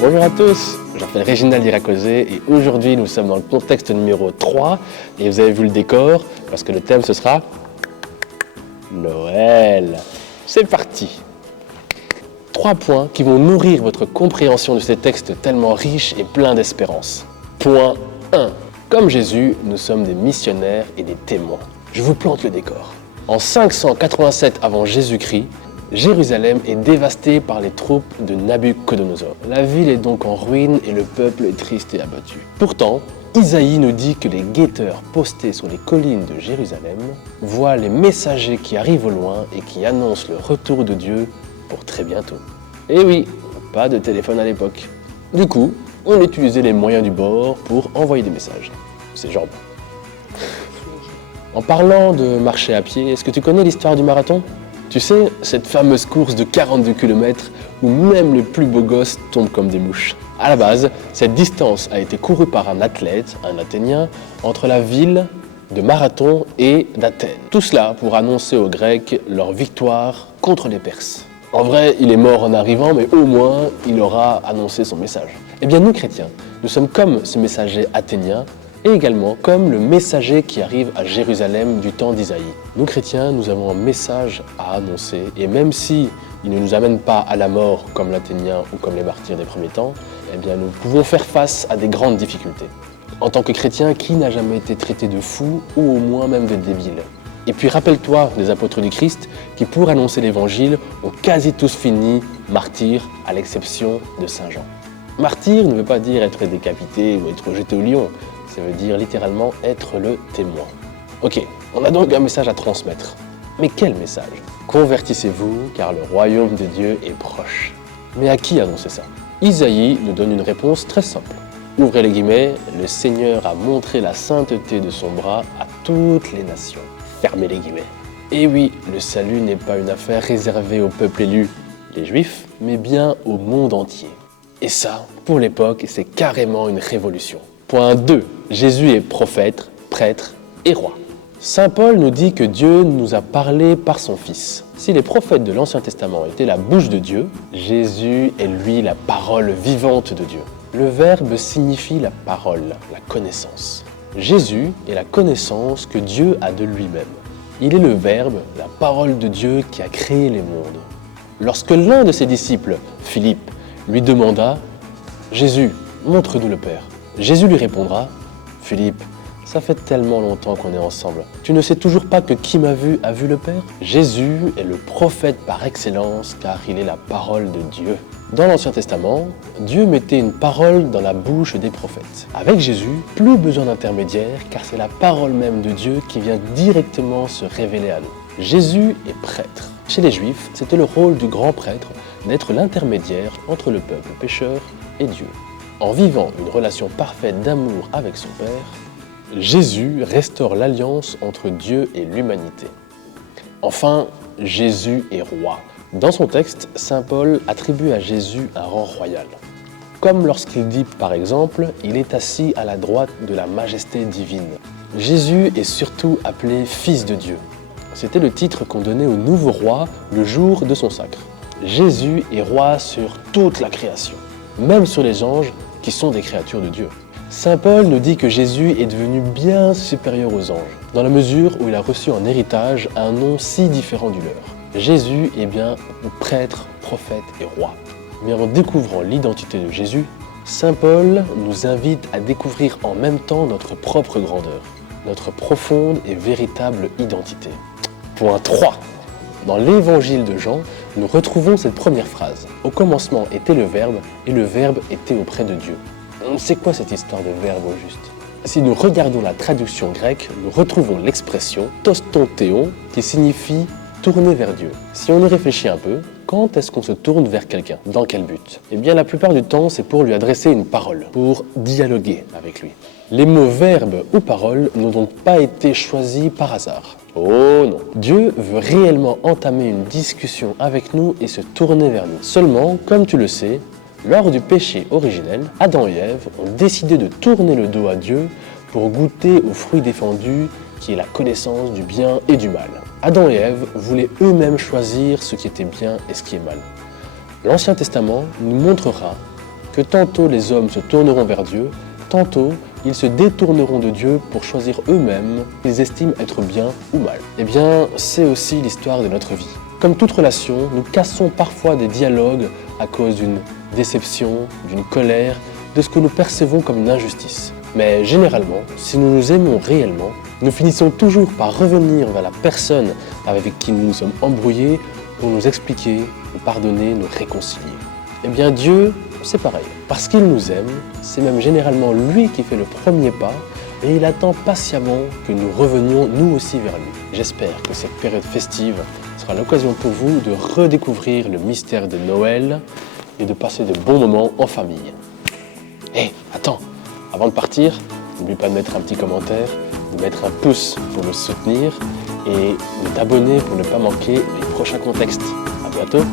Bonjour à tous, je m'appelle Réginald Iracosé et aujourd'hui nous sommes dans le contexte numéro 3 et vous avez vu le décor parce que le thème ce sera Noël. C'est parti. 3 points qui vont nourrir votre compréhension de ces textes tellement riches et pleins d'espérance. Point 1. Comme Jésus, nous sommes des missionnaires et des témoins. Je vous plante le décor. En 587 avant Jésus-Christ, Jérusalem est dévastée par les troupes de Nabuchodonosor. La ville est donc en ruine et le peuple est triste et abattu. Pourtant, Isaïe nous dit que les guetteurs postés sur les collines de Jérusalem voient les messagers qui arrivent au loin et qui annoncent le retour de Dieu pour très bientôt. Et oui, pas de téléphone à l'époque. Du coup, on utilisait les moyens du bord pour envoyer des messages. C'est genre bon. En parlant de marcher à pied, est-ce que tu connais l'histoire du marathon ? Tu sais, cette fameuse course de 42 km où même les plus beaux gosses tombent comme des mouches. À la base, cette distance a été courue par un athlète, un Athénien, entre la ville de Marathon et d'Athènes. Tout cela pour annoncer aux Grecs leur victoire contre les Perses. En vrai, il est mort en arrivant, mais au moins, il aura annoncé son message. Eh bien, nous chrétiens, nous sommes comme ce messager athénien, et également comme le messager qui arrive à Jérusalem du temps d'Isaïe. Nous chrétiens, nous avons un message à annoncer, et même si il ne nous amène pas à la mort comme l'Athénien ou comme les martyrs des premiers temps, eh bien nous pouvons faire face à des grandes difficultés. En tant que chrétien, qui n'a jamais été traité de fou ou au moins même de débile ? Et puis rappelle-toi des apôtres du Christ qui, pour annoncer l'évangile, ont quasi tous fini martyrs, à l'exception de Saint Jean. Martyr ne veut pas dire être décapité ou être jeté au lion. Ça veut dire littéralement être le témoin. Ok, on a donc un message à transmettre. Mais quel message ? Convertissez-vous, car le royaume de Dieu est proche. Mais à qui annoncer ça ? Isaïe nous donne une réponse très simple. Ouvrez les guillemets, le Seigneur a montré la sainteté de son bras à toutes les nations. Fermez les guillemets. Et oui, le salut n'est pas une affaire réservée au peuple élu, les Juifs, mais bien au monde entier. Et ça, pour l'époque, c'est carrément une révolution. Point 2. Jésus est prophète, prêtre et roi. Saint Paul nous dit que Dieu nous a parlé par son Fils. Si les prophètes de l'Ancien Testament étaient la bouche de Dieu, Jésus est lui la parole vivante de Dieu. Le Verbe signifie la parole, la connaissance. Jésus est la connaissance que Dieu a de lui-même. Il est le Verbe, la parole de Dieu qui a créé les mondes. Lorsque l'un de ses disciples, Philippe, lui demanda « Jésus, montre-nous le Père », Jésus lui répondra « Philippe, ça fait tellement longtemps qu'on est ensemble. Tu ne sais toujours pas que qui m'a vu a vu le Père ?» Jésus est le prophète par excellence car il est la parole de Dieu. Dans l'Ancien Testament, Dieu mettait une parole dans la bouche des prophètes. Avec Jésus, plus besoin d'intermédiaire car c'est la parole même de Dieu qui vient directement se révéler à nous. Jésus est prêtre. Chez les Juifs, c'était le rôle du grand prêtre d'être l'intermédiaire entre le peuple pécheur et Dieu. En vivant une relation parfaite d'amour avec son Père, Jésus restaure l'alliance entre Dieu et l'humanité. Enfin, Jésus est roi. Dans son texte, saint Paul attribue à Jésus un rang royal. Comme lorsqu'il dit, par exemple, « Il est assis à la droite de la majesté divine ». Jésus est surtout appelé « Fils de Dieu ». C'était le titre qu'on donnait au nouveau roi le jour de son sacre. Jésus est roi sur toute la création, même sur les anges qui sont des créatures de Dieu. Saint Paul nous dit que Jésus est devenu bien supérieur aux anges, dans la mesure où il a reçu en héritage un nom si différent du leur. Jésus est bien prêtre, prophète et roi. Mais en découvrant l'identité de Jésus, Saint Paul nous invite à découvrir en même temps notre propre grandeur, notre profonde et véritable identité. Point 3. Dans l'évangile de Jean, nous retrouvons cette première phrase. Au commencement était le Verbe, et le Verbe était auprès de Dieu. C'est quoi cette histoire de verbe au juste ? Si nous regardons la traduction grecque, nous retrouvons l'expression « toston théon » qui signifie « tourner vers Dieu ». Si on y réfléchit un peu, quand est-ce qu'on se tourne vers quelqu'un ? Dans quel but ? Eh bien, la plupart du temps, c'est pour lui adresser une parole, pour dialoguer avec lui. Les mots verbe ou parole n'ont donc pas été choisis par hasard. Oh non, Dieu veut réellement entamer une discussion avec nous et se tourner vers nous. Seulement, comme tu le sais, lors du péché originel, Adam et Ève ont décidé de tourner le dos à Dieu pour goûter au fruit défendu qui est la connaissance du bien et du mal. Adam et Ève voulaient eux-mêmes choisir ce qui était bien et ce qui est mal. L'Ancien Testament nous montrera que tantôt les hommes se tourneront vers Dieu, tantôt ils se détourneront de Dieu pour choisir eux-mêmes qu'ils estiment être bien ou mal. Eh bien, c'est aussi l'histoire de notre vie. Comme toute relation, nous cassons parfois des dialogues à cause d'une déception, d'une colère, de ce que nous percevons comme une injustice. Mais généralement, si nous nous aimons réellement, nous finissons toujours par revenir vers la personne avec qui nous nous sommes embrouillés pour nous expliquer, nous pardonner, nous réconcilier. Eh bien Dieu, c'est pareil. Parce qu'il nous aime, c'est même généralement lui qui fait le premier pas et il attend patiemment que nous revenions nous aussi vers lui. J'espère que cette période festive sera l'occasion pour vous de redécouvrir le mystère de Noël et de passer de bons moments en famille. Hé, attends, avant de partir, n'oublie pas de mettre un petit commentaire, de mettre un pouce pour me soutenir et de t'abonner pour ne pas manquer les prochains contextes. À bientôt!